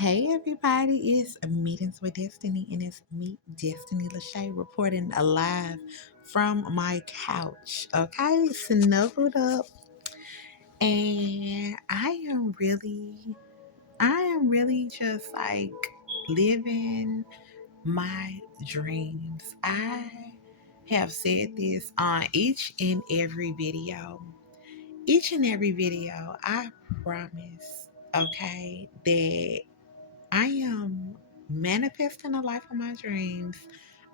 Hey everybody, it's Meetings with Destiny and it's me, Destiny Lachey, reporting live from my couch. Okay, snuggled up, and I am really just like living my dreams. I have said this on each and every video. Each and every video, I promise, okay, that I am manifesting the life of my dreams.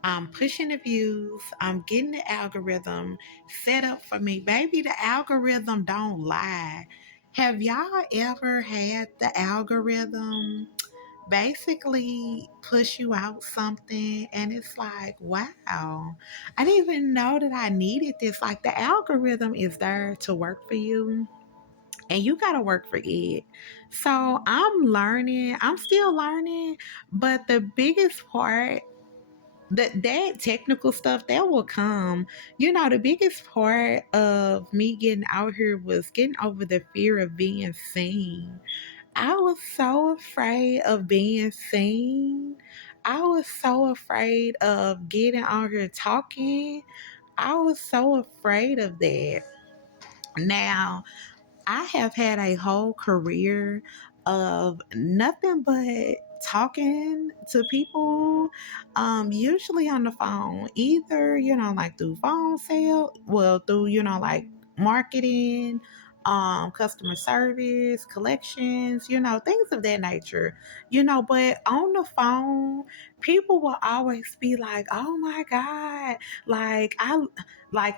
I'm pushing the views. I'm getting the algorithm set up for me. Baby, the algorithm don't lie. Have y'all ever had the algorithm basically push you out something and it's like, wow, I didn't even know that I needed this. Like the algorithm is there to work for you and you got to work for it. So I'm still learning, but the biggest part, that technical stuff that will come. The biggest part of me getting out here was getting over the fear of being seen. I was so afraid of being seen. I was so afraid of getting out here talking. I was so afraid of that. Now, I have had a whole career of nothing but talking to people, usually on the phone, either, like through phone sale, well, through, like marketing, customer service, collections, things of that nature, but on the phone, people will always be like, oh my God,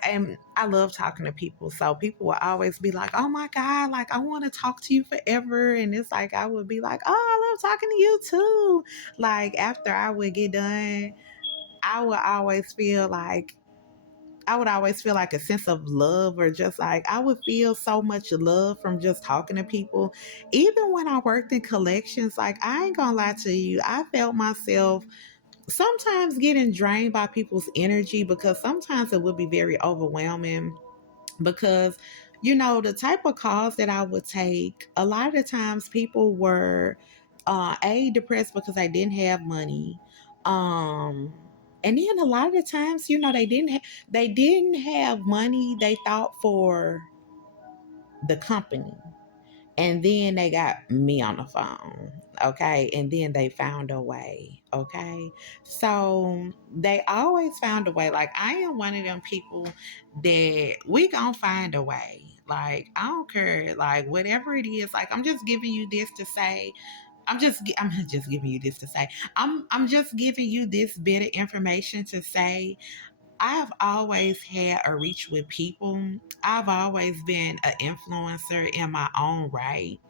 and I love talking to people. So people will always be like, oh my God, like I want to talk to you forever. And it's like, I would be like, oh, I love talking to you too. Like after I would get done, I would always feel like, I would always feel like a sense of love, or just like I would feel so much love from just talking to people. Even when I worked in collections, like I ain't gonna lie to you, I felt myself sometimes getting drained by people's energy, because sometimes it would be very overwhelming, because the type of calls that I would take, a lot of the times people were depressed because they didn't have money, and then a lot of the times, they didn't have money, they thought, for the company. And then they got me on the phone. Okay. And then they found a way. Okay. So they always found a way. Like I am one of them people that we gonna find a way. Like I don't care. Like whatever it is, like I'm just giving you this to say. I'm just giving you this to say. I'm just giving you this bit of information to say I've always had a reach with people. I've always been an influencer in my own right.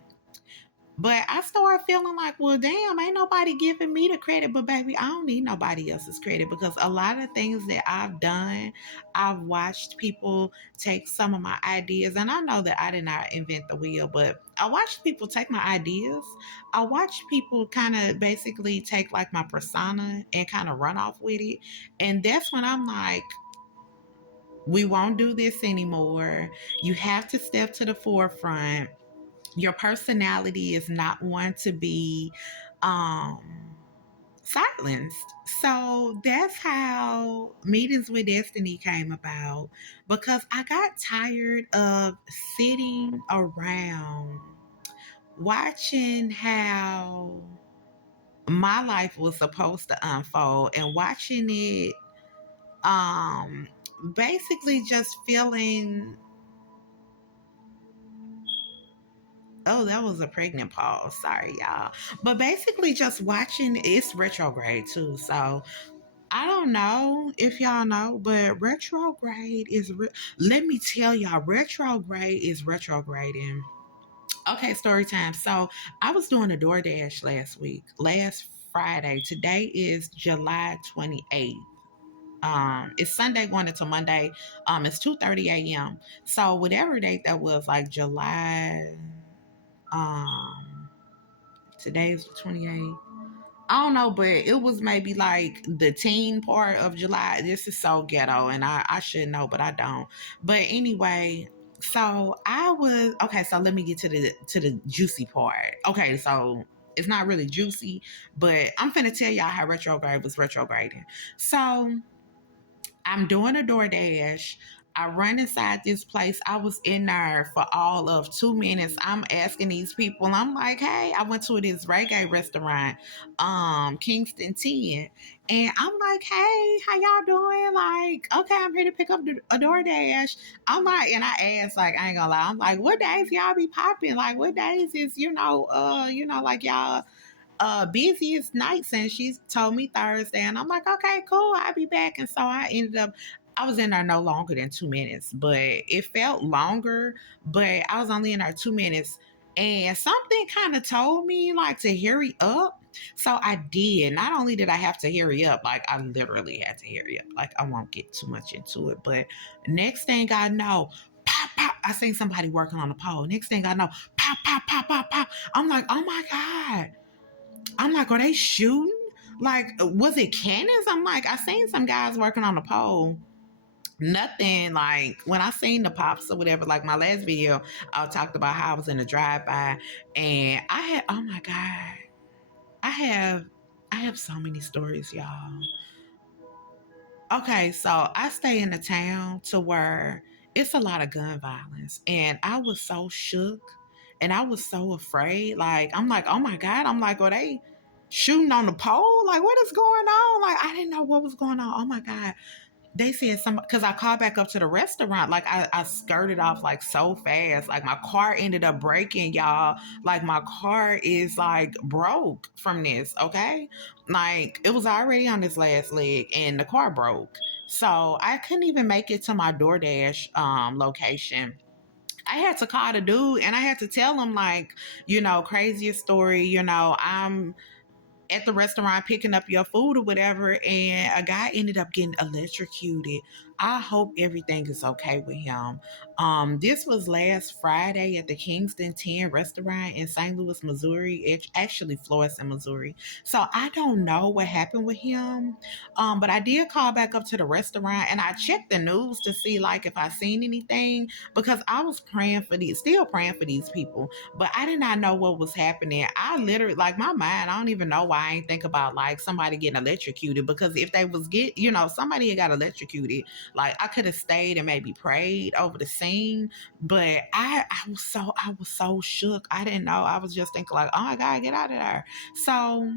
But I started feeling like, well, damn, ain't nobody giving me the credit. But baby, I don't need nobody else's credit, because a lot of things that I've done, I've watched people take some of my ideas. And I know that I did not invent the wheel, but I watched people take my ideas. I watched people kind of basically take like my persona and kind of run off with it. And that's when I'm like, we won't do this anymore. You have to step to the forefront. Your personality is not one to be silenced. So that's how Meetings with Destiny came about, because I got tired of sitting around watching how my life was supposed to unfold, and watching it basically just feeling, oh, that was a pregnant pause. Sorry, y'all. But basically, just watching, it's retrograde too. So I don't know if y'all know, but retrograde is, let me tell y'all, retrograde is retrograding. Okay, story time. So I was doing a DoorDash last Friday. Today is July 28th. It's Sunday going into Monday. It's 2:30 a.m. So whatever date that was, like July, um today's the 28th. I don't know, but it was maybe like the teen part of July. This is so ghetto, and I should know, but I don't. But anyway, so I was okay. So let me get to the juicy part. Okay, so it's not really juicy, but I'm finna tell y'all how retrograde was retrograding. So I'm doing a DoorDash. I run inside this place. I was in there for all of 2 minutes. I'm asking these people. I'm like, hey, I went to this reggae restaurant, Kingston 10. And I'm like, hey, how y'all doing? Like, okay, I'm here to pick up a DoorDash. I'm like, and I asked, like, I ain't gonna lie, I'm like, what days y'all be popping? Like, what days is, like y'all busiest nights, and she told me Thursday, and I'm like, okay, cool, I'll be back. And so I was in there no longer than 2 minutes, but it felt longer, but I was only in there 2 minutes, and something kind of told me like to hurry up. So I did. Not only did I have to hurry up, like I literally had to hurry up. Like I won't get too much into it, but next thing I know, pop, pop, I seen somebody working on the pole. Next thing I know, pop, pop, pop, pop, pop. I'm like, oh my God. I'm like, are they shooting? Like, was it cannons? I'm like, I seen some guys working on the pole. Nothing like when I seen the pops or whatever, like my last video, I talked about how I was in a drive-by and I had, oh my God, I have I have so many stories, y'all. Okay, so I stay in a town to where it's a lot of gun violence, and I was so shook, and I was so afraid. Like I'm like, oh my God, I'm like, are they shooting on the pole? Like what is going on? Like I didn't know what was going on. Oh my God, they said some because I called back up to the restaurant. Like I skirted off like so fast. Like my car ended up breaking, y'all. Like my car is like broke from this. Okay, like it was already on this last leg, and the car broke. So I couldn't even make it to my DoorDash location. I had to call the dude and I had to tell him like, craziest story. I'm at the restaurant picking up your food or whatever, and a guy ended up getting electrocuted. I hope everything is okay with him. This was last Friday at the Kingston 10 restaurant in St. Louis, Missouri. It's actually Florissant, Missouri. So I don't know what happened with him. But I did call back up to the restaurant and I checked the news to see like if I seen anything because I was still praying for these people, but I did not know what was happening. I literally, like my mind, I don't even know why I ain't think about like somebody getting electrocuted because if they was somebody had got electrocuted, like I could have stayed and maybe prayed over the scene, but I was so shook. I didn't know. I was just thinking like, oh my God, get out of there. So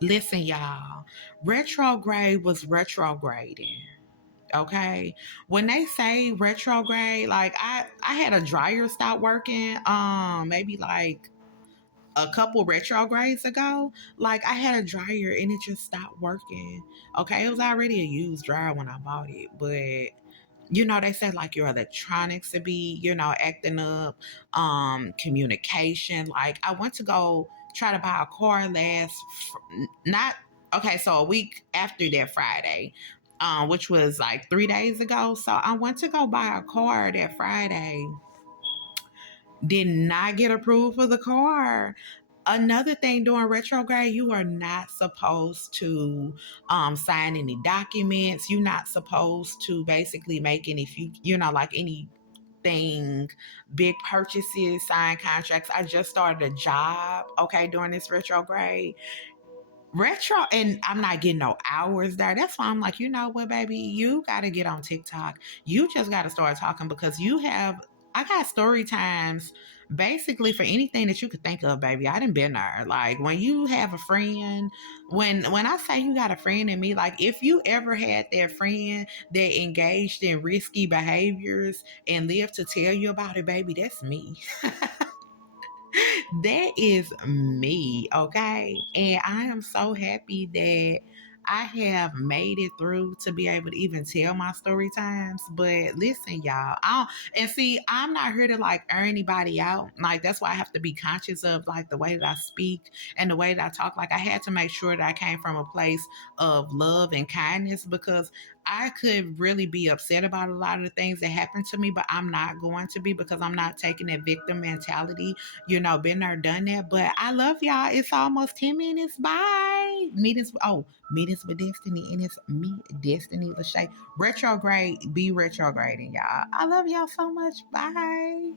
listen, y'all, retrograde was retrograding. Okay, when they say retrograde, like I had a dryer stop working maybe like a couple retrogrades ago. Like I had a dryer and it just stopped working. Okay, it was already a used dryer when I bought it, but they said like your electronics to be, acting up, communication. Like I went to go try to buy a car not okay, so a week after that Friday, which was like 3 days ago. So I went to go buy a car that Friday, did not get approved for the car. Another thing during retrograde, you are not supposed to sign any documents. You're not supposed to basically make any, like anything, big purchases, sign contracts. I just started a job, okay, during this retrograde. And I'm not getting no hours there. That's why I'm like, you know what, baby, you got to get on TikTok. You just got to start talking because I got story times basically for anything that you could think of, baby. I done been there. Like when you have a friend, when I say you got a friend in me, like if you ever had that friend that engaged in risky behaviors and lived to tell you about it, baby, that's me. That is me, okay? And I am so happy that I have made it through to be able to even tell my story times. But listen, y'all, and see, I'm not here to like earn anybody out. Like that's why I have to be conscious of like the way that I speak and the way that I talk. Like I had to make sure that I came from a place of love and kindness because I could really be upset about a lot of the things that happened to me, but I'm not going to be because I'm not taking that victim mentality, been there, done that. But I love y'all. It's almost 10 minutes. Bye. Meetings with Destiny, and it's me, Destiny Lachey. Retrograde, be retrograding, y'all. I love y'all so much. Bye.